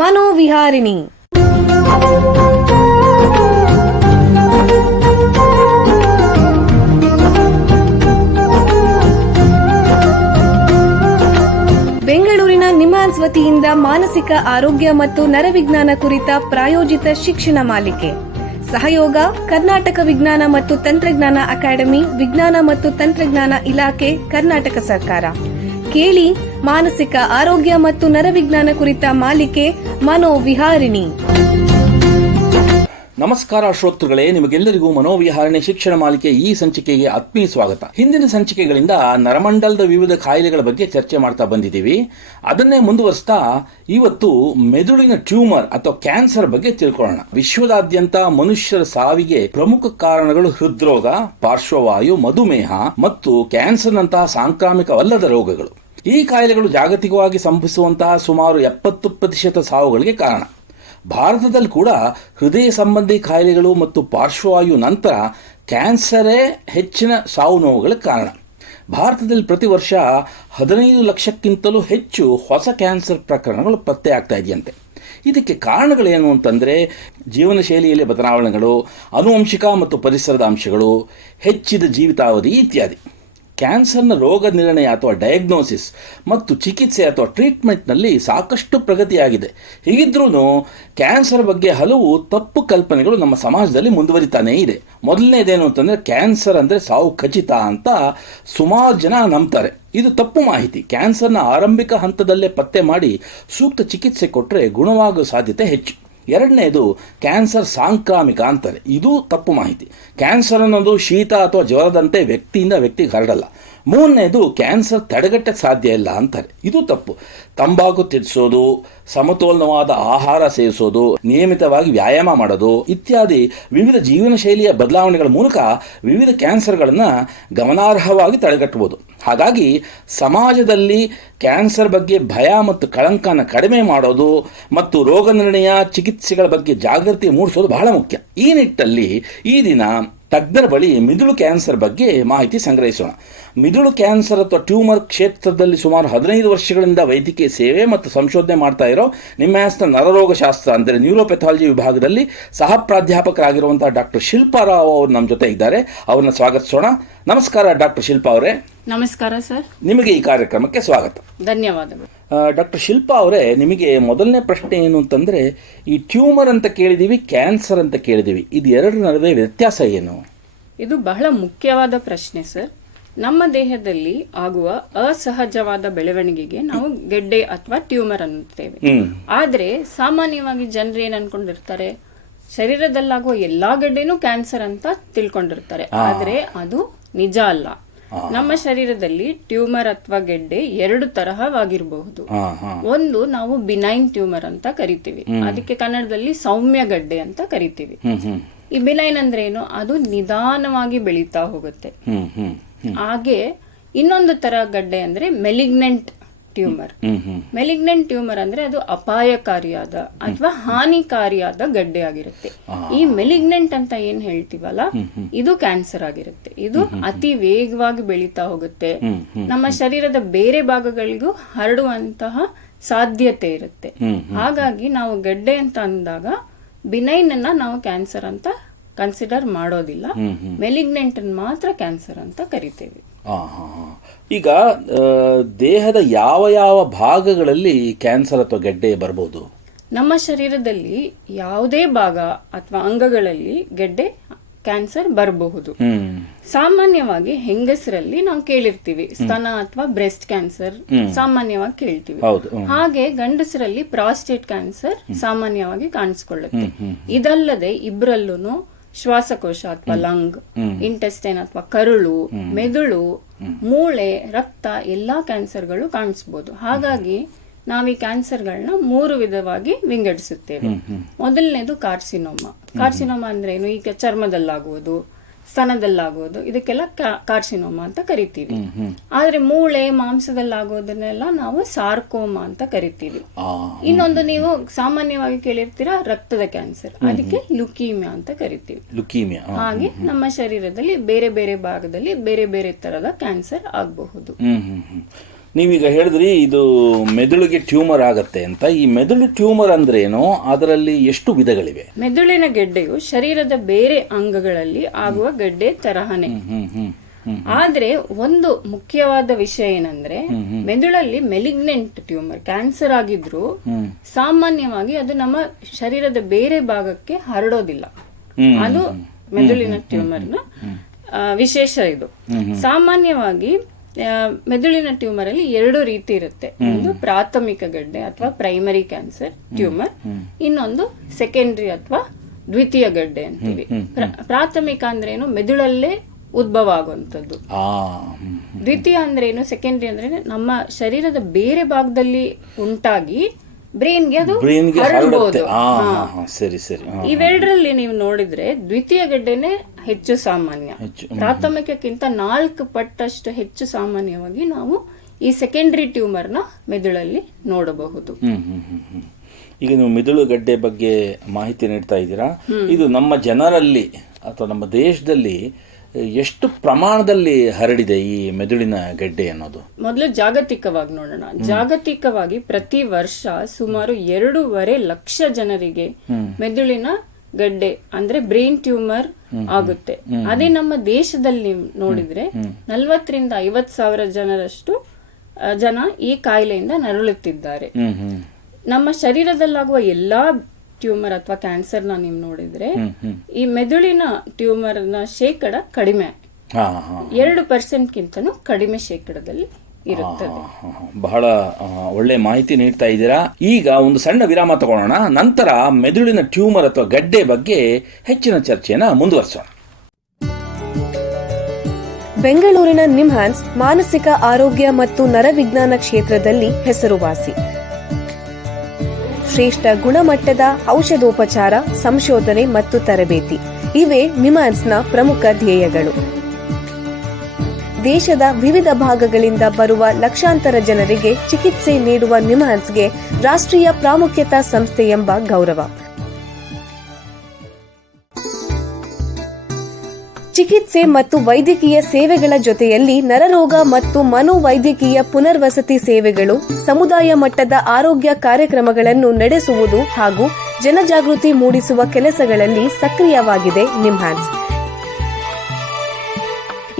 ಮನೋವಿಹಾರಿಣಿ. ಬೆಂಗಳೂರಿನ ನಿಮ್ಹಾನ್ಸ್ ವತಿಯಿಂದ ಮಾನಸಿಕ ಆರೋಗ್ಯ ಮತ್ತು ನರವಿಜ್ಞಾನ ಕುರಿತ ಪ್ರಾಯೋಜಿತ ಶಿಕ್ಷಣ ಮಾಲಿಕೆ. ಸಹಯೋಗ ಕರ್ನಾಟಕ ವಿಜ್ಞಾನ ಮತ್ತು ತಂತ್ರಜ್ಞಾನ ಅಕಾಡೆಮಿ, ವಿಜ್ಞಾನ ಮತ್ತು ತಂತ್ರಜ್ಞಾನ ಇಲಾಖೆ, ಕರ್ನಾಟಕ ಸರ್ಕಾರ. ಕೇಳಿ ಮಾನಸಿಕ ಆರೋಗ್ಯ ಮತ್ತು ನರವಿಜ್ಞಾನ ಕುರಿತ ಮಾಲಿಕೆ ಮನೋವಿಹಾರಿಣಿ. ನಮಸ್ಕಾರ ಶ್ರೋತೃಗಳೇ, ನಿಮಗೆಲ್ಲರಿಗೂ ಮನೋವಿಹಾರಣೆ ಶಿಕ್ಷಣ ಮಾಲಿಕೆ ಈ ಸಂಚಿಕೆಗೆ ಆತ್ಮೀಯ ಸ್ವಾಗತ. ಹಿಂದಿನ ಸಂಚಿಕೆಗಳಿಂದ ನರಮಂಡಲದ ವಿವಿಧ ಕಾಯಿಲೆಗಳ ಬಗ್ಗೆ ಚರ್ಚೆ ಮಾಡ್ತಾ ಬಂದಿದ್ದೀವಿ. ಅದನ್ನೇ ಮುಂದುವರಿಸ್ತಾ ಇವತ್ತು ಮೆದುಳಿನ ಟ್ಯೂಮರ್ ಅಥವಾ ಕ್ಯಾನ್ಸರ್ ಬಗ್ಗೆ ತಿಳ್ಕೊಳ್ಳೋಣ. ವಿಶ್ವದಾದ್ಯಂತ ಮನುಷ್ಯರ ಸಾವಿಗೆ ಪ್ರಮುಖ ಕಾರಣಗಳು ಹೃದ್ರೋಗ, ಪಾರ್ಶ್ವವಾಯು, ಮಧುಮೇಹ ಮತ್ತು ಕ್ಯಾನ್ಸರ್ನಂತಹ ಸಾಂಕ್ರಾಮಿಕವಲ್ಲದ ರೋಗಗಳು. ಈ ಕಾಯಿಲೆಗಳು ಜಾಗತಿಕವಾಗಿ ಸಂಭವಿಸುವಂತಹ ಸುಮಾರು 70% ಸಾವುಗಳಿಗೆ ಕಾರಣ. ಭಾರತದಲ್ಲಿ ಕೂಡ ಹೃದಯ ಸಂಬಂಧಿ ಕಾಯಿಲೆಗಳು ಮತ್ತು ಪಾರ್ಶ್ವವಾಯು ನಂತರ ಕ್ಯಾನ್ಸರೇ ಹೆಚ್ಚಿನ ಸಾವು ನೋವುಗಳಿಗೆ ಕಾರಣ. ಭಾರತದಲ್ಲಿ ಪ್ರತಿ ವರ್ಷ 15 ಲಕ್ಷಕ್ಕಿಂತಲೂ ಹೆಚ್ಚು ಹೊಸ ಕ್ಯಾನ್ಸರ್ ಪ್ರಕರಣಗಳು ಪತ್ತೆಯಾಗ್ತಾ ಇದೆಯಂತೆ. ಇದಕ್ಕೆ ಕಾರಣಗಳೇನು ಅಂತಂದರೆ ಜೀವನ ಶೈಲಿಯಲ್ಲಿ ಬದಲಾವಣೆಗಳು, ಆನುವಂಶಿಕ ಮತ್ತು ಪರಿಸರದ ಅಂಶಗಳು, ಹೆಚ್ಚಿದ ಜೀವಿತಾವಧಿ ಇತ್ಯಾದಿ. ಕ್ಯಾನ್ಸರ್ನ ರೋಗ ನಿರ್ಣಯ ಅಥವಾ ಡಯಾಗ್ನೋಸಿಸ್ ಮತ್ತು ಚಿಕಿತ್ಸೆ ಅಥವಾ ಟ್ರೀಟ್ಮೆಂಟ್ನಲ್ಲಿ ಸಾಕಷ್ಟು ಪ್ರಗತಿಯಾಗಿದೆ. ಹೀಗಿದ್ರೂ ಕ್ಯಾನ್ಸರ್ ಬಗ್ಗೆ ಹಲವು ತಪ್ಪು ಕಲ್ಪನೆಗಳು ನಮ್ಮ ಸಮಾಜದಲ್ಲಿ ಮುಂದುವರಿತಾನೇ ಇದೆ. ಮೊದಲನೇದೇನು ಅಂತಂದರೆ ಕ್ಯಾನ್ಸರ್ ಅಂದರೆ ಸಾವು ಖಚಿತ ಅಂತ ಸುಮಾರು ಜನ ನಂಬ್ತಾರೆ. ಇದು ತಪ್ಪು ಮಾಹಿತಿ. ಕ್ಯಾನ್ಸರ್ನ ಆರಂಭಿಕ ಹಂತದಲ್ಲೇ ಪತ್ತೆ ಮಾಡಿ ಸೂಕ್ತ ಚಿಕಿತ್ಸೆ ಕೊಟ್ಟರೆ ಗುಣವಾಗುವ ಸಾಧ್ಯತೆ ಹೆಚ್ಚು. ಎರಡನೇದು ಕ್ಯಾನ್ಸರ್ ಸಾಂಕ್ರಾಮಿಕ ಅಂತಾರೆ. ಇದು ತಪ್ಪು ಮಾಹಿತಿ. ಕ್ಯಾನ್ಸರ್ ಅನ್ನೋದು ಶೀತ ಅಥವಾ ಜ್ವರದಂತೆ ವ್ಯಕ್ತಿಯಿಂದ ವ್ಯಕ್ತಿಗೆ ಹರಡಲ್ಲ. ಮೂರನೇದು ಕ್ಯಾನ್ಸರ್ ತಡೆಗಟ್ಟಕ್ಕೆ ಸಾಧ್ಯ ಇಲ್ಲ ಅಂತಾರೆ. ಇದು ತಪ್ಪು. ತಂಬಾಕು ತ್ಯಜಿಸೋದು, ಸಮತೋಲನವಾದ ಆಹಾರ ಸೇವಿಸೋದು, ನಿಯಮಿತವಾಗಿ ವ್ಯಾಯಾಮ ಮಾಡೋದು ಇತ್ಯಾದಿ ವಿವಿಧ ಜೀವನ ಶೈಲಿಯ ಬದಲಾವಣೆಗಳ ಮೂಲಕ ವಿವಿಧ ಕ್ಯಾನ್ಸರ್ಗಳನ್ನು ಗಮನಾರ್ಹವಾಗಿ ತಡೆಗಟ್ಟಬಹುದು. ಹಾಗಾಗಿ ಸಮಾಜದಲ್ಲಿ ಕ್ಯಾನ್ಸರ್ ಬಗ್ಗೆ ಭಯ ಮತ್ತು ಕಳಂಕನ ಕಡಿಮೆ ಮಾಡೋದು ಮತ್ತು ರೋಗ ನಿರ್ಣಯ ಚಿಕಿತ್ಸೆಗಳ ಬಗ್ಗೆ ಜಾಗೃತಿ ಮೂಡಿಸೋದು ಬಹಳ ಮುಖ್ಯ. ಈ ನಿಟ್ಟಲ್ಲಿ ಈ ದಿನ ತಜ್ಞರ ಬಳಿ ಮಿದುಳು ಕ್ಯಾನ್ಸರ್ ಬಗ್ಗೆ ಮಾಹಿತಿ ಸಂಗ್ರಹಿಸೋಣ. ಮಿದುಳು ಕ್ಯಾನ್ಸರ್ ಅಥವಾ ಟ್ಯೂಮರ್ ಕ್ಷೇತ್ರದಲ್ಲಿ ಸುಮಾರು 15 ವರ್ಷಗಳಿಂದ ವೈದ್ಯಕೀಯ ಸೇವೆ ಮತ್ತು ಸಂಶೋಧನೆ ಮಾಡ್ತಾ ಇರೋ ನಿಮ್ಹಾನ್ಸ್ನ ನರರೋಗಶಾಸ್ತ್ರ ಅಂದರೆ ನ್ಯೂರೋಪೆಥಾಲಜಿ ವಿಭಾಗದಲ್ಲಿ ಸಹ ಪ್ರಾಧ್ಯಾಪಕರಾಗಿರುವಂತಹ ಡಾಕ್ಟರ್ ಶಿಲ್ಪಾ ರಾವ್ ಅವರು ನಮ್ಮ ಜೊತೆ ಇದ್ದಾರೆ. ಅವ್ರನ್ನ ಸ್ವಾಗತಿಸೋಣ. ನಮಸ್ಕಾರ ಡಾಕ್ಟರ್ ಶಿಲ್ಪಾ ಅವರೇ. ನಮಸ್ಕಾರ ಸರ್. ನಿಮಗೆ ಈ ಕಾರ್ಯಕ್ರಮಕ್ಕೆ ಸ್ವಾಗತ. ಧನ್ಯವಾದಗಳು. ಡಾಕ್ಟರ್ ಶಿಲ್ಪಾ ಅವರೇ, ನಿಮಗೆ ಮೊದಲನೇ ಪ್ರಶ್ನೆ ಏನು ಅಂತಂದರೆ, ಈ ಟ್ಯೂಮರ್ ಅಂತ ಕೇಳಿದ್ದೀವಿ, ಕ್ಯಾನ್ಸರ್ ಅಂತ ಕೇಳಿದ್ದೀವಿ, ಇದು ಎರಡರ ನಡುವೆ ವ್ಯತ್ಯಾಸ ಏನು? ಇದು ಬಹಳ ಮುಖ್ಯವಾದ ಪ್ರಶ್ನೆ ಸರ್. ನಮ್ಮ ದೇಹದಲ್ಲಿ ಆಗುವ ಅಸಹಜವಾದ ಬೆಳವಣಿಗೆಗೆ ನಾವು ಗೆಡ್ಡೆ ಅಥವಾ ಟ್ಯೂಮರ್ ಅನ್ನುತ್ತೇವೆ. ಆದ್ರೆ ಸಾಮಾನ್ಯವಾಗಿ ಜನರು ಏನ್ ಅನ್ಕೊಂಡಿರ್ತಾರೆ, ಶರೀರದಲ್ಲಾಗುವ ಎಲ್ಲಾ ಗೆಡ್ಡೆನೂ ಕ್ಯಾನ್ಸರ್ ಅಂತ ತಿಳ್ಕೊಂಡಿರ್ತಾರೆ. ಆದ್ರೆ ಅದು ನಿಜ ಅಲ್ಲ. ನಮ್ಮ ಶರೀರದಲ್ಲಿ ಟ್ಯೂಮರ್ ಅಥವಾ ಗೆಡ್ಡೆ ಎರಡು ತರಹವಾಗಿರಬಹುದು. ಒಂದು ನಾವು ಬಿನೈನ್ ಟ್ಯೂಮರ್ ಅಂತ ಕರಿತೀವಿ, ಅದಕ್ಕೆ ಕನ್ನಡದಲ್ಲಿ ಸೌಮ್ಯ ಗಡ್ಡೆ ಅಂತ ಕರಿತೀವಿ. ಈ ಬಿನೈನ್ ಅಂದ್ರೆ ಏನು? ಅದು ನಿಧಾನವಾಗಿ ಬೆಳೀತಾ ಹೋಗುತ್ತೆ. ಹಾಗೆ ಇನ್ನೊಂದು ತರ ಗಡ್ಡೆ ಅಂದ್ರೆ ಮೆಲಿಗ್ನೆಂಟ್ ಟ್ಯೂಮರ್. ಮೆಲಿಗ್ನೆಂಟ್ ಟ್ಯೂಮರ್ ಅಂದ್ರೆ ಅದು ಅಪಾಯಕಾರಿಯಾದ ಅಥವಾ ಹಾನಿಕಾರಿಯಾದ ಗಡ್ಡೆ ಆಗಿರುತ್ತೆ. ಈ ಮೆಲಿಗ್ನೆಂಟ್ ಅಂತ ಏನ್ ಹೇಳ್ತೀವಲ್ಲ, ಇದು ಕ್ಯಾನ್ಸರ್ ಆಗಿರುತ್ತೆ. ಇದು ಅತಿ ವೇಗವಾಗಿ ಬೆಳೀತಾ ಹೋಗುತ್ತೆ. ನಮ್ಮ ಶರೀರದ ಬೇರೆ ಭಾಗಗಳಿಗೂ ಹರಡುವಂತಹ ಸಾಧ್ಯತೆ ಇರುತ್ತೆ. ಹಾಗಾಗಿ ನಾವು ಗಡ್ಡೆ ಅಂತ ಅಂದಾಗ ಬಿನೈನ್ ಅನ್ನ ನಾವು ಕ್ಯಾನ್ಸರ್ ಅಂತ ಕನ್ಸಿಡರ್ ಮಾಡೋದಿಲ್ಲ. ಮೆಲಿಗ್ನೆಂಟ್ ಮಾತ್ರ ಕ್ಯಾನ್ಸರ್ ಅಂತ ಕರಿತೇವೆ. ಈಗ ದೇಹದ ಯಾವ ಯಾವ ಭಾಗಗಳಲ್ಲಿ ಕ್ಯಾನ್ಸರ್ ಅಥವಾ ಗೆಡ್ಡೆ ಬರಬಹುದು? ನಮ್ಮ ಶರೀರದಲ್ಲಿ ಯಾವುದೇ ಭಾಗ ಅಥವಾ ಅಂಗಗಳಲ್ಲಿ ಗೆಡ್ಡೆ ಕ್ಯಾನ್ಸರ್ ಬರಬಹುದು. ಸಾಮಾನ್ಯವಾಗಿ ಹೆಂಗಸರಲ್ಲಿ ನಾವು ಕೇಳಿರ್ತೀವಿ ಸ್ತನ ಅಥವಾ ಬ್ರೆಸ್ಟ್ ಕ್ಯಾನ್ಸರ್ ಸಾಮಾನ್ಯವಾಗಿ ಕೇಳ್ತೀವಿ. ಹಾಗೆ ಗಂಡಸರಲ್ಲಿ ಪ್ರಾಸ್ಟೇಟ್ ಕ್ಯಾನ್ಸರ್ ಸಾಮಾನ್ಯವಾಗಿ ಕಾಣಿಸ್ಕೊಳ್ಳುತ್ತೆ. ಇದಲ್ಲದೆ ಇಬ್ಬರಲ್ಲೂ ಶ್ವಾಸಕೋಶ ಅಥವಾ ಲಂಗ್, ಇಂಟೆಸ್ಟೈನ್ ಅಥವಾ ಕರುಳು, ಮೆದುಳು, ಮೂಳೆ, ರಕ್ತ ಎಲ್ಲಾ ಕ್ಯಾನ್ಸರ್ಗಳು ಕಾಣಿಸಬಹುದು. ಹಾಗಾಗಿ ನಾವು ಈ ಕ್ಯಾನ್ಸರ್ಗಳನ್ನ 3 ವಿಧವಾಗಿ ವಿಂಗಡಿಸುತ್ತೇವೆ. ಮೊದಲನೇದು ಕಾರ್ಸಿನೋಮಾ. ಕಾರ್ಸಿನೋಮಾ ಅಂದ್ರೆ ಏನು? ಈಗ ಚರ್ಮದಲ್ಲಾಗುವುದು, ಸ್ತನದಲ್ಲಾಗೋದು, ಇದಕ್ಕೆಲ್ಲ ಕಾರ್ಸಿನೋಮಾ ಅಂತ ಕರಿತೀವಿ. ಆದ್ರೆ ಮೂಳೆ ಮಾಂಸದಲ್ಲಾಗೋದನ್ನೆಲ್ಲ ನಾವು ಸಾರ್ಕೋಮಾ ಅಂತ ಕರಿತೀವಿ. ಇನ್ನೊಂದು ನೀವು ಸಾಮಾನ್ಯವಾಗಿ ಕೇಳಿರ್ತೀರಾ ರಕ್ತದ ಕ್ಯಾನ್ಸರ್, ಅದಕ್ಕೆ ಲುಕೀಮಿಯಾ ಅಂತ ಕರಿತೀವಿ. ಹಾಗೆ ನಮ್ಮ ಶರೀರದಲ್ಲಿ ಬೇರೆ ಬೇರೆ ಭಾಗದಲ್ಲಿ ಬೇರೆ ಬೇರೆ ತರದ ಕ್ಯಾನ್ಸರ್ ಆಗಬಹುದು. ನೀವೀಗ ಹೇಳಿದ್ರಿ ಇದು ಮೆದುಳಿಗೆ ಟ್ಯೂಮರ್ ಆಗತ್ತೆ ಅಂತ. ಈ ಮೆದುಳು ಟ್ಯೂಮರ್ ಅಂದ್ರೇನು, ಅದರಲ್ಲಿ ಎಷ್ಟು ವಿಧಗಳಿವೆ? ಮೆದುಳಿನ ಗೆಡ್ಡೆಯು ಶರೀರದ ಬೇರೆ ಅಂಗಗಳಲ್ಲಿ ಆಗುವ ಗೆಡ್ಡೆ ತರಹನೇ. ಆದ್ರೆ ಒಂದು ಮುಖ್ಯವಾದ ವಿಷಯ ಏನಂದ್ರೆ, ಮೆದುಳಲ್ಲಿ ಮೆಲಿಗ್ನೆಂಟ್ ಟ್ಯೂಮರ್, ಕ್ಯಾನ್ಸರ್ ಆಗಿದ್ರು ಸಾಮಾನ್ಯವಾಗಿ ಅದು ನಮ್ಮ ಶರೀರದ ಬೇರೆ ಭಾಗಕ್ಕೆ ಹರಡೋದಿಲ್ಲ. ಅದು ಮೆದುಳಿನ ಟ್ಯೂಮರ್ನ ವಿಶೇಷ. ಇದು ಸಾಮಾನ್ಯವಾಗಿ ಮೆದುಳಿನ ಟ್ಯೂಮರ್ ಅಲ್ಲಿ 2 ರೀತಿ ಇರುತ್ತೆ. ಒಂದು ಪ್ರಾಥಮಿಕ ಗಡ್ಡೆ ಅಥವಾ ಪ್ರೈಮರಿ ಕ್ಯಾನ್ಸರ್ ಟ್ಯೂಮರ್, ಇನ್ನೊಂದು ಸೆಕೆಂಡರಿ ಅಥವಾ ದ್ವಿತೀಯ ಗಡ್ಡೆ ಅಂತೀವಿ. ಪ್ರಾಥಮಿಕ ಅಂದ್ರೆ ಏನು, ಮೆದುಳಲ್ಲೇ ಉದ್ಭವ ಆಗುವಂಥದ್ದು. ದ್ವಿತೀಯ ಅಂದ್ರೆ ಏನು, ಸೆಕೆಂಡರಿ ಅಂದ್ರೆ ನಮ್ಮ ಶರೀರದ ಬೇರೆ ಭಾಗದಲ್ಲಿ ಉಂಟಾಗಿ ಬ್ರೈನ್ಗೆ ಅದು ಹರಡಬಹುದು. ಇವೆರಡರಲ್ಲಿ ನೀವು ನೋಡಿದ್ರೆ ದ್ವಿತೀಯ ಗಡ್ಡೆನೆ ಹೆಚ್ಚು ಸಾಮಾನ್ಯ. ಪ್ರಾಥಮಿಕಕ್ಕಿಂತ 4 ಪಟ್ಟಷ್ಟು ಹೆಚ್ಚು ಸಾಮಾನ್ಯವಾಗಿ ನಾವು ಈ ಸೆಕೆಂಡರಿ ಟ್ಯೂಮರ್ನ ಮೆದುಳಲ್ಲಿ ನೋಡಬಹುದು. ಈಗ ನೀವು ಮೆದುಳು ಗಡ್ಡೆ ಬಗ್ಗೆ ಮಾಹಿತಿ ನೀಡ್ತಾ ಇದ್ದೀರಾ. ಇದು ನಮ್ಮ ಜನರಲ್ಲಿ ಅಥವಾ ನಮ್ಮ ದೇಶದಲ್ಲಿ ಎಷ್ಟು ಪ್ರಮಾಣದಲ್ಲಿ ಹರಡಿದೆ ಈ ಮೆದುಳಿನ ಗಡ್ಡೆ ಅನ್ನೋದು? ಮೊದಲು ಜಾಗತಿಕವಾಗಿ ನೋಡೋಣ. ಜಾಗತಿಕವಾಗಿ ಪ್ರತಿ ವರ್ಷ ಸುಮಾರು 2.5 ಲಕ್ಷ ಜನರಿಗೆ ಮೆದುಳಿನ ಗಡ್ಡೆ ಅಂದ್ರೆ ಬ್ರೈನ್ ಟ್ಯೂಮರ್ ಆಗುತ್ತೆ. ಅದೇ ನಮ್ಮ ದೇಶದಲ್ಲಿ ನೋಡಿದ್ರೆ 40,000 to 50,000 ಜನರಷ್ಟು ಜನ ಈ ಕಾಯಿಲೆಯಿಂದ ನರಳುತ್ತಿದ್ದಾರೆ. ನಮ್ಮ ಶರೀರದಲ್ಲಾಗುವ ಎಲ್ಲಾ ಟ್ಯೂಮರ್ ಅಥವಾ ಕ್ಯಾನ್ಸರ್ ನ ನೀವು ನೋಡಿದ್ರೆ ಈ ಮೆದುಳಿನ ಟ್ಯೂಮರ್ ನ ಶೇಕಡ ಕಡಿಮೆ, 2% ಕಡಿಮೆ ಶೇಕಡದಲ್ಲಿ ಇರುತ್ತದೆ. ಬಹಳ ಒಳ್ಳೆ ಮಾಹಿತಿ ನೀಡ್ತಾ ಇದ್ದೀರಾ. ಈಗ ಒಂದು ಸಣ್ಣ ವಿರಾಮ ತಗೊಳ್ಳೋಣ. ನಂತರ ಮೆದುಳಿನ ಟ್ಯೂಮರ್ ಅಥವಾ ಗಡ್ಡೆ ಬಗ್ಗೆ ಹೆಚ್ಚಿನ ಚರ್ಚೆನ ಮುಂದುವರಿಸೋಣ. ಬೆಂಗಳೂರಿನ ನಿಮ್ಹಾನ್ಸ್ ಮಾನಸಿಕ ಆರೋಗ್ಯ ಮತ್ತು ನರವಿಜ್ಞಾನ ಕ್ಷೇತ್ರದಲ್ಲಿ ಹೆಸರುವಾಸಿ. ಶ್ರೇಷ್ಠ ಗುಣಮಟ್ಟದ ಔಷಧೋಪಚಾರ, ಸಂಶೋಧನೆ ಮತ್ತು ತರಬೇತಿ ಇವೇ ನಿಮ್ಹಾನ್ಸ್ನ ಪ್ರಮುಖ ಧ್ಯೇಯಗಳು. ದೇಶದ ವಿವಿಧ ಭಾಗಗಳಿಂದ ಬರುವ ಲಕ್ಷಾಂತರ ಜನರಿಗೆ ಚಿಕಿತ್ಸೆ ನೀಡುವ ನಿಮ್ಹಾನ್ಸ್ಗೆ ರಾಷ್ಟ್ರೀಯ ಪ್ರಾಮುಖ್ಯತಾ ಸಂಸ್ಥೆ ಎಂಬ ಗೌರವ. ಚಿಕಿತ್ಸೆ ಮತ್ತು ವೈದ್ಯಕೀಯ ಸೇವೆಗಳ ಜೊತೆಯಲ್ಲಿ ನರರೋಗ ಮತ್ತು ಮನೋವೈದ್ಯಕೀಯ ಪುನರ್ವಸತಿ ಸೇವೆಗಳು, ಸಮುದಾಯ ಮಟ್ಟದ ಆರೋಗ್ಯ ಕಾರ್ಯಕ್ರಮಗಳನ್ನು ನಡೆಸುವುದು ಹಾಗೂ ಜನಜಾಗೃತಿ ಮೂಡಿಸುವ ಕೆಲಸಗಳಲ್ಲಿ ಸಕ್ರಿಯವಾಗಿದೆ ನಿಮ್ಹಾನ್ಸ್.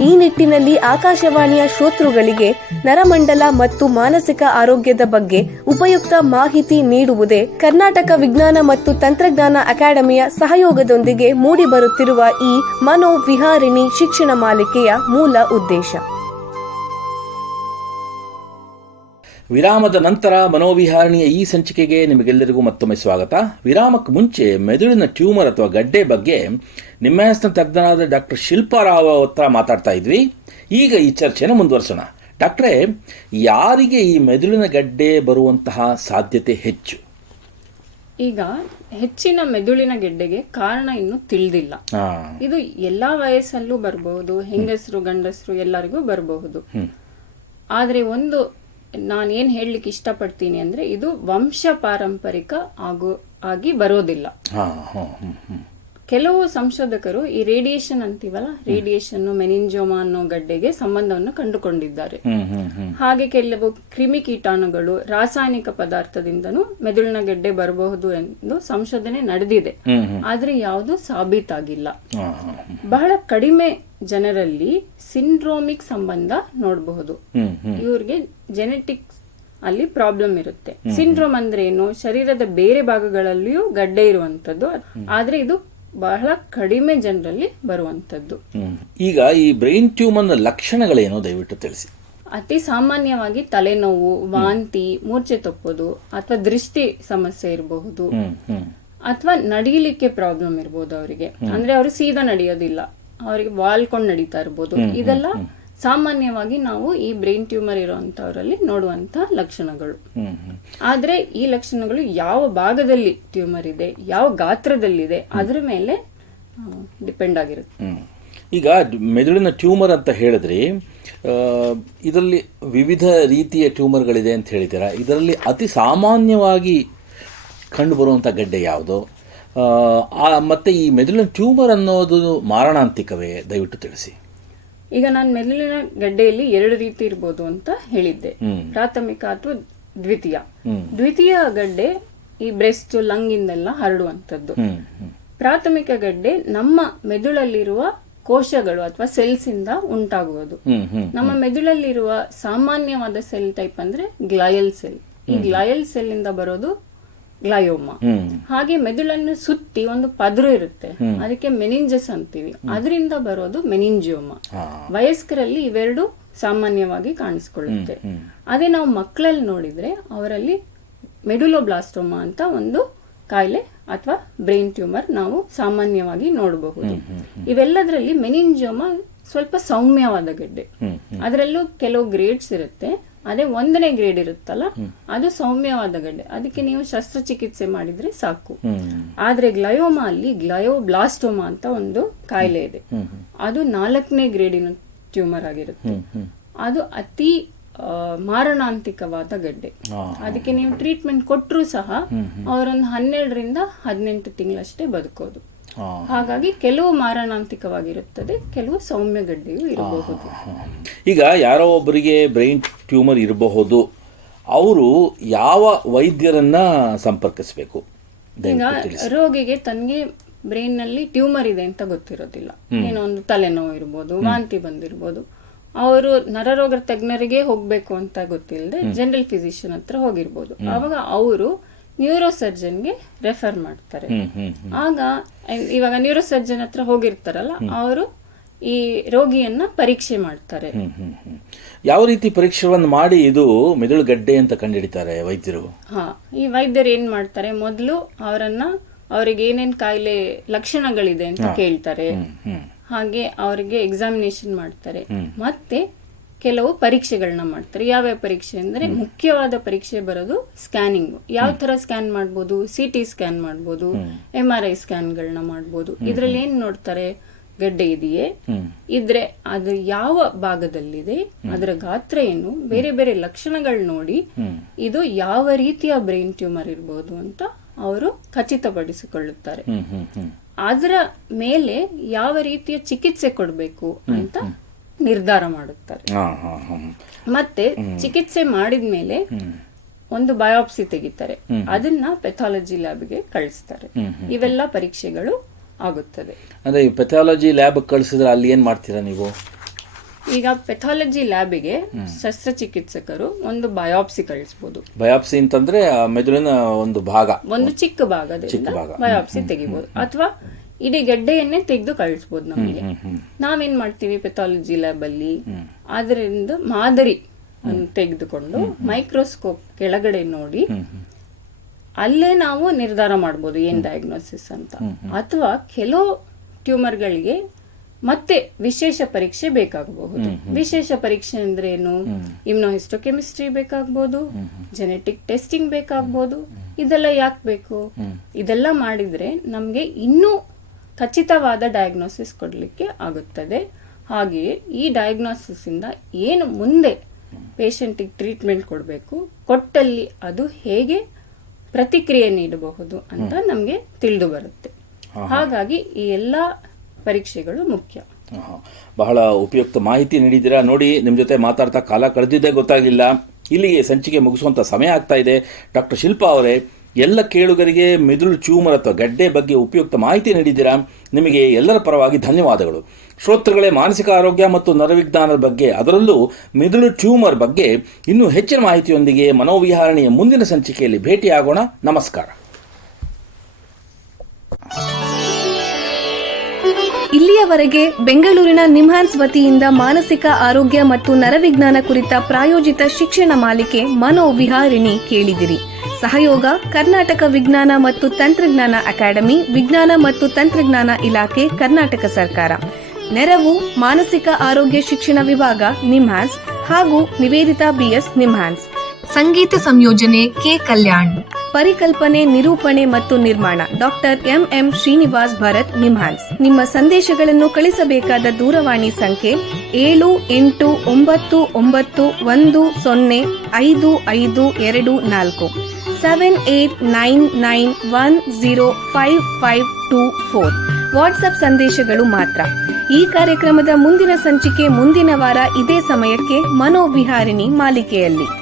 ಈ ನಿಟ್ಟಿನಲ್ಲಿ ಆಕಾಶವಾಣಿಯ ಶ್ರೋತೃಗಳಿಗೆ ನರಮಂಡಲ ಮತ್ತು ಮಾನಸಿಕ ಆರೋಗ್ಯದ ಬಗ್ಗೆ ಉಪಯುಕ್ತ ಮಾಹಿತಿ ನೀಡುವುದೇ ಕರ್ನಾಟಕ ವಿಜ್ಞಾನ ಮತ್ತು ತಂತ್ರಜ್ಞಾನ ಅಕಾಡೆಮಿಯ ಸಹಯೋಗದೊಂದಿಗೆ ಮೂಡಿಬರುತ್ತಿರುವ ಈ ಮನೋವಿಹಾರಿಣಿ ಶಿಕ್ಷಣ ಮಾಲಿಕೆಯ ಮೂಲ ಉದ್ದೇಶ. ವಿರಾಮದ ನಂತರ ಮನೋವಿಹಾರಣಿಯ ಈ ಸಂಚಿಕೆಗೆ ನಿಮಗೆಲ್ಲರಿಗೂ ಮತ್ತೊಮ್ಮೆ ಸ್ವಾಗತ. ವಿರಾಮಕ್ಕೆ ಮುಂಚೆ ಮೆದುಳಿನ ಟ್ಯೂಮರ್ ಅಥವಾ ಗಡ್ಡೆ ಬಗ್ಗೆ ನಿಮ್ಹಾನ್ಸ್ನ ತಜ್ಞರಾದ ಡಾಕ್ಟರ್ ಶಿಲ್ಪಾ ರಾವ್ ಹತ್ರ ಮಾತಾಡ್ತಾ ಇದ್ವಿ. ಈಗ ಈ ಚರ್ಚೆನ ಮುಂದುವರಿಸೋಣ. ಡಾಕ್ಟ್ರೇ, ಯಾರಿಗೆ ಈ ಮೆದುಳಿನ ಗಡ್ಡೆ ಬರುವಂತಹ ಸಾಧ್ಯತೆ ಹೆಚ್ಚು? ಈಗ ಹೆಚ್ಚಿನ ಮೆದುಳಿನ ಗೆಡ್ಡೆಗೆ ಕಾರಣ ಇನ್ನೂ ತಿಳಿದಿಲ್ಲ. ಇದು ಎಲ್ಲಾ ವಯಸ್ಸಲ್ಲೂ ಬರಬಹುದು, ಹೆಂಗಸರು ಗಂಡಸರು ಎಲ್ಲರಿಗೂ ಬರಬಹುದು. ಆದ್ರೆ ಒಂದು ನಾನೇನ್ ಹೇಳಲಿಕ್ಕೆ ಇಷ್ಟಪಡ್ತೀನಿ ಅಂದ್ರೆ, ಇದು ವಂಶ ಪಾರಂಪರಿಕ ಆಗಿ ಬರೋದಿಲ್ಲ. ಕೆಲವು ಸಂಶೋಧಕರು ಈ ರೇಡಿಯೇಷನ್ ಅಂತೀವಲ್ಲ, ರೇಡಿಯೇಷನ್ ಮೆನಿಂಜೋಮಾ ಅನ್ನೋ ಗಡ್ಡೆಗೆ ಸಂಬಂಧವನ್ನು ಕಂಡುಕೊಂಡಿದ್ದಾರೆ. ಹಾಗೆ ಕೆಲವು ಕ್ರಿಮಿಕೀಟಾಣುಗಳು, ರಾಸಾಯನಿಕ ಪದಾರ್ಥದಿಂದನೂ ಮೆದುಳಿನ ಗೆಡ್ಡೆ ಬರಬಹುದು ಎಂದು ಸಂಶೋಧನೆ ನಡೆದಿದೆ. ಆದ್ರೆ ಯಾವುದು ಸಾಬೀತಾಗಿಲ್ಲ. ಬಹಳ ಕಡಿಮೆ ಜನರಲ್ಲಿ ಸಿಂಡ್ರೋಮಿಕ್ ಸಂಬಂಧ ನೋಡಬಹುದು. ಇವ್ರಿಗೆ ಜೆನೆಟಿಕ್ಸ್ ಅಲ್ಲಿ ಪ್ರಾಬ್ಲಮ್ ಇರುತ್ತೆ. ಸಿಂಡ್ರೋಮ್ ಅಂದ್ರೆ ಏನು, ಶರೀರದ ಬೇರೆ ಭಾಗಗಳಲ್ಲಿಯೂ ಗಡ್ಡೆ ಇರುವಂತದ್ದು. ಆದ್ರೆ ಇದು ಬಹಳ ಕಡಿಮೆ ಜನರಲ್ಲಿ ಬರುವಂತದ್ದು. ಈಗ ಈ ಬ್ರೈನ್ ಟ್ಯೂಮರ್ ಲಕ್ಷಣಗಳೇನು ದಯವಿಟ್ಟು ತಿಳಿಸಿ. ಅತಿ ಸಾಮಾನ್ಯವಾಗಿ ತಲೆನೋವು, ವಾಂತಿ, ಮೂರ್ಛೆ ತಪ್ಪೋದು, ಅಥವಾ ದೃಷ್ಟಿ ಸಮಸ್ಯೆ ಇರಬಹುದು, ಅಥವಾ ನಡೀಲಿಕ್ಕೆ ಪ್ರಾಬ್ಲಮ್ ಇರಬಹುದು. ಅವರಿಗೆ ಅಂದ್ರೆ ಅವರು ಸೀದಾ ನಡೆಯೋದಿಲ್ಲ, ಅವರಿಗೆ ವಾಲ್ಕೊಂಡು ನಡೀತಾ ಇರ್ಬೋದು. ಇದೆಲ್ಲ ಸಾಮಾನ್ಯವಾಗಿ ನಾವು ಈ ಬ್ರೈನ್ ಟ್ಯೂಮರ್ ಇರುವಂತವರಲ್ಲಿ ನೋಡುವಂತ ಲಕ್ಷಣಗಳು. ಆದ್ರೆ ಈ ಲಕ್ಷಣಗಳು ಯಾವ ಭಾಗದಲ್ಲಿ ಟ್ಯೂಮರ್ ಇದೆ, ಯಾವ ಗಾತ್ರದಲ್ಲಿದೆ, ಅದರ ಮೇಲೆ ಡಿಪೆಂಡ್ ಆಗಿರುತ್ತೆ. ಈಗ ಮೆದುಳಿನ ಟ್ಯೂಮರ್ ಅಂತ ಹೇಳಿದ್ರಿ, ಇದರಲ್ಲಿ ವಿವಿಧ ರೀತಿಯ ಟ್ಯೂಮರ್ಗಳಿದೆ ಅಂತ ಹೇಳಿದ್ದೀರಾ. ಇದರಲ್ಲಿ ಅತಿ ಸಾಮಾನ್ಯವಾಗಿ ಕಂಡುಬರುವಂಥ ಗಡ್ಡೆ ಯಾವುದು? ಮತ್ತೆ ಈ ಮೆದುಳಿನ ಟ್ಯೂಮರ್ ಅನ್ನೋದು ಮಾರಣಾಂತಿಕವೇ? ದಯವಿಟ್ಟು ತಿಳಿಸಿ. ಈಗ ನಾನು ಮೆದುಳಿನ ಗಡ್ಡೆಯಲ್ಲಿ 2 ರೀತಿ ಇರ್ಬೋದು ಅಂತ ಹೇಳಿದ್ದೆ, ಪ್ರಾಥಮಿಕ ಅಥವಾ ದ್ವಿತೀಯ. ದ್ವಿತೀಯ ಗಡ್ಡೆ ಈ ಬ್ರೆಸ್ಟ್, ಲಂಗ್ ಇಂದೆಲ್ಲ ಹರಡುವಂತದ್ದು. ಪ್ರಾಥಮಿಕ ಗಡ್ಡೆ ನಮ್ಮ ಮೆದುಳಲ್ಲಿರುವ ಕೋಶಗಳು ಅಥವಾ ಸೆಲ್ಸ್ ಇಂದ ಉಂಟಾಗುವುದು. ನಮ್ಮ ಮೆದುಳಲ್ಲಿರುವ ಸಾಮಾನ್ಯವಾದ ಸೆಲ್ ಟೈಪ್ ಅಂದ್ರೆ ಗ್ಲಯಲ್ ಸೆಲ್. ಈ ಗ್ಲಯಲ್ ಸೆಲ್ ಇಂದ ಬರೋದು ಗ್ಲಯೋಮಾ. ಹಾಗೆ ಮೆದುಳನ್ನು ಸುತ್ತಿ ಒಂದು ಪದರು ಇರುತ್ತೆ, ಅದಕ್ಕೆ ಮೆನಿಂಜಸ್ ಅಂತೀವಿ, ಅದರಿಂದ ಬರೋದು ಮೆನಿಂಜಿಯೋಮಾ. ವಯಸ್ಕರಲ್ಲಿ ಇವೆರಡು ಸಾಮಾನ್ಯವಾಗಿ ಕಾಣಿಸ್ಕೊಳ್ಳುತ್ತೆ. ಅದೇ ನಾವು ಮಕ್ಕಳಲ್ಲಿ ನೋಡಿದ್ರೆ ಅವರಲ್ಲಿ ಮೆಡುಲೋಬ್ಲಾಸ್ಟೋಮಾ ಅಂತ ಒಂದು ಕಾಯಿಲೆ ಅಥವಾ ಬ್ರೈನ್ ಟ್ಯೂಮರ್ ನಾವು ಸಾಮಾನ್ಯವಾಗಿ ನೋಡಬಹುದು. ಇವೆಲ್ಲದರಲ್ಲಿ ಮೆನಿಂಜಿಯೋಮಾ ಸ್ವಲ್ಪ ಸೌಮ್ಯವಾದ ಗಡ್ಡೆ, ಅದರಲ್ಲೂ ಕೆಲವು ಗ್ರೇಡ್ಸ್ ಇರುತ್ತೆ. ಅದೇ 1ನೇ ಗ್ರೇಡ್ ಇರುತ್ತಲ್ಲ, ಅದು ಸೌಮ್ಯವಾದ ಗಡ್ಡೆ, ಅದಕ್ಕೆ ನೀವು ಶಸ್ತ್ರಚಿಕಿತ್ಸೆ ಮಾಡಿದ್ರೆ ಸಾಕು. ಆದ್ರೆ ಗ್ಲಯೋಮಾ ಅಲ್ಲಿ ಗ್ಲಯೋಬ್ಲಾಸ್ಟೋಮಾ ಅಂತ ಒಂದು ಕಾಯಿಲೆ ಇದೆ, ಅದು 4ನೇ ಗ್ರೇಡಿನ ಟ್ಯೂಮರ್ ಆಗಿರುತ್ತೆ. ಅದು ಅತಿ ಮಾರಣಾಂತಿಕವಾದ ಗಡ್ಡೆ. ಅದಕ್ಕೆ ನೀವು ಟ್ರೀಟ್ಮೆಂಟ್ ಕೊಟ್ಟರು ಸಹ ಅವರೊಂದು 12ರಿಂದ 18 ತಿಂಗಳಷ್ಟೇ ಬದುಕೋದು. ಹಾಗಾಗಿ ಕೆಲವು ಮಾರಣಾಂತಿಕವಾಗಿರುತ್ತದೆ, ಕೆಲವು ಸೌಮ್ಯ ಗಡ್ಡೆಯೂ ಇರಬಹುದು. ಈಗ ಯಾರೋ ಒಬ್ಬರಿಗೆ ಬ್ರೈನ್ ಟ್ಯೂಮರ್ ಇರಬಹುದು, ಅವರು ಯಾವ ವೈದ್ಯರನ್ನ ಸಂಪರ್ಕಿಸಬೇಕು? ಈಗ ರೋಗಿಗೆ ತನ್ಗೆ ಬ್ರೈನ್ ನಲ್ಲಿ ಟ್ಯೂಮರ್ ಇದೆ ಅಂತ ಗೊತ್ತಿರೋದಿಲ್ಲ, ಏನೋ ಒಂದು ತಲೆನೋವು ಇರ್ಬೋದು, ವಾಂತಿ ಬಂದಿರ್ಬೋದು, ಅವರು ನರರೋಗ ತಜ್ಞರಿಗೆ ಹೋಗ್ಬೇಕು ಅಂತ ಗೊತ್ತಿಲ್ಲದೆ ಜನರಲ್ ಫಿಸಿಷಿಯನ್ ಹತ್ರ ಹೋಗಿರ್ಬೋದು. ಆವಾಗ ಅವರು ನ್ಯೂರೋಸರ್ಜನ್ಗೆ ರೆಫರ್ ಮಾಡ್ತಾರೆ. ಆಗ ಇವಾಗ ನ್ಯೂರೋಸರ್ಜನ್ ಹತ್ರ ಹೋಗಿರ್ತಾರಲ್ಲ, ಅವರು ಈ ರೋಗಿಯನ್ನ ಪರೀಕ್ಷೆ ಮಾಡ್ತಾರೆ. ಯಾವ ರೀತಿ ಪರೀಕ್ಷೆಯನ್ನು ಮಾಡಿ ಇದು ಮೆದುಳುಗಡ್ಡೆ ಅಂತ ಕಂಡುಹಿಡಿತಾರೆ ವೈದ್ಯರು? ಈ ವೈದ್ಯರು ಏನ್ ಮಾಡ್ತಾರೆ, ಮೊದಲು ಅವರಿಗೆ ಏನೇನ್ ಕಾಯಿಲೆ ಲಕ್ಷಣಗಳಿದೆ ಅಂತ ಕೇಳ್ತಾರೆ. ಹಾಗೆ ಅವರಿಗೆ ಎಕ್ಸಾಮಿನೇಷನ್ ಮಾಡ್ತಾರೆ, ಮತ್ತೆ ಕೆಲವು ಪರೀಕ್ಷೆಗಳನ್ನ ಮಾಡ್ತಾರೆ. ಯಾವ್ಯಾವ ಪರೀಕ್ಷೆ ಅಂದ್ರೆ, ಮುಖ್ಯವಾದ ಪರೀಕ್ಷೆ ಬರೋದು ಸ್ಕ್ಯಾನಿಂಗ್. ಯಾವ ತರ ಸ್ಕ್ಯಾನ್ ಮಾಡ್ಬೋದು? CT ಸ್ಕ್ಯಾನ್ ಮಾಡ್ಬೋದು, MRI ಸ್ಕ್ಯಾನ್ಗಳನ್ನ ಮಾಡ್ಬೋದು. ಇದ್ರಲ್ಲಿ ಏನ್ ನೋಡ್ತಾರೆ, ಗಡ್ಡೆ ಇದೆಯೇ, ಇದ್ರೆ ಅದು ಯಾವ ಭಾಗದಲ್ಲಿದೆ, ಅದರ ಗಾತ್ರ ಏನು, ಬೇರೆ ಬೇರೆ ಲಕ್ಷಣಗಳು ನೋಡಿ ಇದು ಯಾವ ರೀತಿಯ ಬ್ರೈನ್ ಟ್ಯೂಮರ್ ಇರ್ಬೋದು ಅಂತ ಅವರು ಖಚಿತಪಡಿಸಿಕೊಳ್ಳುತ್ತಾರೆ. ಅದರ ಮೇಲೆ ಯಾವ ರೀತಿಯ ಚಿಕಿತ್ಸೆ ಕೊಡಬೇಕು ಅಂತ ನಿರ್ಧಾರ ಮಾಡುತ್ತಾರೆ. ಮತ್ತೆ ಚಿಕಿತ್ಸೆ ಮಾಡಿದ್ಮೇಲೆ ಒಂದು ಬಯಾಪ್ಸಿ ತೆಗಿತಾರೆ, ಅದನ್ನ ಪೆಥಾಲಜಿ ಲ್ಯಾಬ್ಗೆ ಕಳಿಸ್ತಾರೆ. ಇವೆಲ್ಲ ಪರೀಕ್ಷೆಗಳು ಆಗುತ್ತದೆ. ಅಂದ್ರೆ ಪೆಥಾಲಜಿ ಲ್ಯಾಬ್ ಕಳಿಸಿದ್ರೆ ಅಲ್ಲಿ ಏನ್ ಮಾಡ್ತೀರಾ ನೀವು? ಈಗ ಪೆಥಾಲಜಿ ಲ್ಯಾಬಿಗೆ ಶಸ್ತ್ರಚಿಕಿತ್ಸಕರು ಒಂದು ಬಯಾಪ್ಸಿ ಕಳಿಸಬಹುದು. ಬಯಾಪ್ಸಿ ಅಂತಂದ್ರೆ ಮೆದುಳಿನ ಒಂದು ಭಾಗ, ಒಂದು ಚಿಕ್ಕ ಭಾಗದಿಂದ ಬಯಾಪ್ಸಿ ತೆಗಿಬಹುದು, ಅಥವಾ ಇಡೀ ಗಡ್ಡೆಯನ್ನೇ ತೆಗೆದು ಕಳಿಸಬಹುದು ನಮಗೆ. ನಾವೇನ್ ಮಾಡ್ತೀವಿ ಪೆಥಾಲಜಿ ಲ್ಯಾಬ್ ಅಲ್ಲಿ, ಅದರಿಂದ ಮಾದರಿ ತೆಗೆದುಕೊಂಡು ಮೈಕ್ರೋಸ್ಕೋಪ್ ಕೆಳಗಡೆ ನೋಡಿ ಅಲ್ಲೇ ನಾವು ನಿರ್ಧಾರ ಮಾಡಬಹುದು ಏನ್ ಡಯಾಗ್ನೋಸಿಸ್ ಅಂತ. ಅಥವಾ ಕೆಲವು ಟ್ಯೂಮರ್ಗಳಿಗೆ ಮತ್ತೆ ವಿಶೇಷ ಪರೀಕ್ಷೆ ಬೇಕಾಗಬಹುದು. ವಿಶೇಷ ಪರೀಕ್ಷೆ ಅಂದ್ರೆ ಏನು? ಇಮ್ಯುನೋಹಿಸ್ಟೋಕೆಮಿಸ್ಟ್ರಿ ಬೇಕಾಗಬಹುದು, ಜೆನೆಟಿಕ್ ಟೆಸ್ಟಿಂಗ್ ಬೇಕಾಗಬಹುದು. ಇದೆಲ್ಲ ಯಾಕೆ ಬೇಕು? ಇದೆಲ್ಲ ಮಾಡಿದ್ರೆ ನಮ್ಗೆ ಇನ್ನೂ ಖಚಿತವಾದ ಡಯಾಗ್ನೋಸಿಸ್ ಕೊಡ್ಲಿಕ್ಕೆ ಆಗುತ್ತದೆ. ಹಾಗೆಯೇ ಈ ಡಯಾಗ್ನೋಸಿಸ್ ಇಂದ ಏನು ಮುಂದೆ ಪೇಷಂಟಿಗೆ ಟ್ರೀಟ್ಮೆಂಟ್ ಕೊಡಬೇಕು, ಕೊಟ್ಟಲ್ಲಿ ಅದು ಹೇಗೆ ಪ್ರತಿಕ್ರಿಯೆ ನೀಡಬಹುದು ಅಂತ ನಮ್ಗೆ ತಿಳಿದು ಬರುತ್ತೆ. ಹಾಗಾಗಿ ಈ ಎಲ್ಲಾ ಪರೀಕ್ಷೆಗಳು ಮುಖ್ಯ. ಬಹಳ ಉಪಯುಕ್ತ ಮಾಹಿತಿ ನೀಡಿದ್ದೀರಾ. ನೋಡಿ, ನಿಮ್ಮ ಜೊತೆ ಮಾತಾಡ್ತಾ ಕಾಲ ಕಳೆದಿದ್ದೇ ಗೊತ್ತಾಗಲಿಲ್ಲ. ಇಲ್ಲಿಗೆ ಸಂಚಿಕೆ ಮುಗಿಸುವಂತ ಸಮಯ ಆಗ್ತಾ ಇದೆ. ಡಾಕ್ಟರ್ ಶಿಲ್ಪಾ ಅವರೇ, ಎಲ್ಲ ಕೇಳುಗರಿಗೆ ಮೆದುಳು ಟ್ಯೂಮರ್ ಅಥವಾ ಗಡ್ಡೆ ಬಗ್ಗೆ ಉಪಯುಕ್ತ ಮಾಹಿತಿ ನೀಡಿದ್ದೀರಾ. ನಿಮಗೆ ಎಲ್ಲರ ಪರವಾಗಿ ಧನ್ಯವಾದಗಳು. ಶ್ರೋತೃಗಳೇ, ಮಾನಸಿಕ ಆರೋಗ್ಯ ಮತ್ತು ನರವಿಜ್ಞಾನದ ಬಗ್ಗೆ, ಅದರಲ್ಲೂ ಮೆದುಳು ಟ್ಯೂಮರ್ ಬಗ್ಗೆ ಇನ್ನೂ ಹೆಚ್ಚಿನ ಮಾಹಿತಿಯೊಂದಿಗೆ ಮನೋವಿಹಾರಣೆಯ ಮುಂದಿನ ಸಂಚಿಕೆಯಲ್ಲಿ ಭೇಟಿಯಾಗೋಣ. ನಮಸ್ಕಾರ. ಇಲ್ಲಿಯವರೆಗೆ ಬೆಂಗಳೂರಿನ ನಿಮ್ಹಾನ್ಸ್ ವತಿಯಿಂದ ಮಾನಸಿಕ ಆರೋಗ್ಯ ಮತ್ತು ನರವಿಜ್ಞಾನ ಕುರಿತ ಪ್ರಾಯೋಜಿತ ಶಿಕ್ಷಣ ಮಾಲಿಕೆ ಮನೋವಿಹಾರಿಣಿ ಕೇಳಿದಿರಿ. ಸಹಯೋಗ ಕರ್ನಾಟಕ ವಿಜ್ಞಾನ ಮತ್ತು ತಂತ್ರಜ್ಞಾನ ಅಕಾಡೆಮಿ, ವಿಜ್ಞಾನ ಮತ್ತು ತಂತ್ರಜ್ಞಾನ ಇಲಾಖೆ, ಕರ್ನಾಟಕ ಸರ್ಕಾರ. ನೆರವು ಮಾನಸಿಕ ಆರೋಗ್ಯ ಶಿಕ್ಷಣ ವಿಭಾಗ, ನಿಮ್ಹಾನ್ಸ್ ಹಾಗೂ ನಿವೇದಿತಾ BS, ನಿಮ್ಹಾನ್ಸ್. ಸಂಗೀತ ಸಂಯೋಜನೆ ಕೆ. ಕಲ್ಯಾಣ್. ಪರಿಕಲ್ಪನೆ, ನಿರೂಪಣೆ ಮತ್ತು ನಿರ್ಮಾಣ ಡಾಕ್ಟರ್ MM ಶ್ರೀನಿವಾಸ್ ಭರತ್, ನಿಮ್ಹಾನ್ಸ್. ನಿಮ್ಮ ಸಂದೇಶಗಳನ್ನು ಕಳಿಸಬೇಕಾದ ದೂರವಾಣಿ ಸಂಖ್ಯೆ 7891105524 7899105524. ವಾಟ್ಸ್ಆಪ್ ಸಂದೇಶಗಳು ಮಾತ್ರ. ಈ ಕಾರ್ಯಕ್ರಮದ ಮುಂದಿನ ಸಂಚಿಕೆ ಮುಂದಿನ ವಾರ ಇದೇ ಸಮಯಕ್ಕೆ ಮನೋವಿಹಾರಿಣಿ ಮಾಲಿಕೆಯಲ್ಲಿ.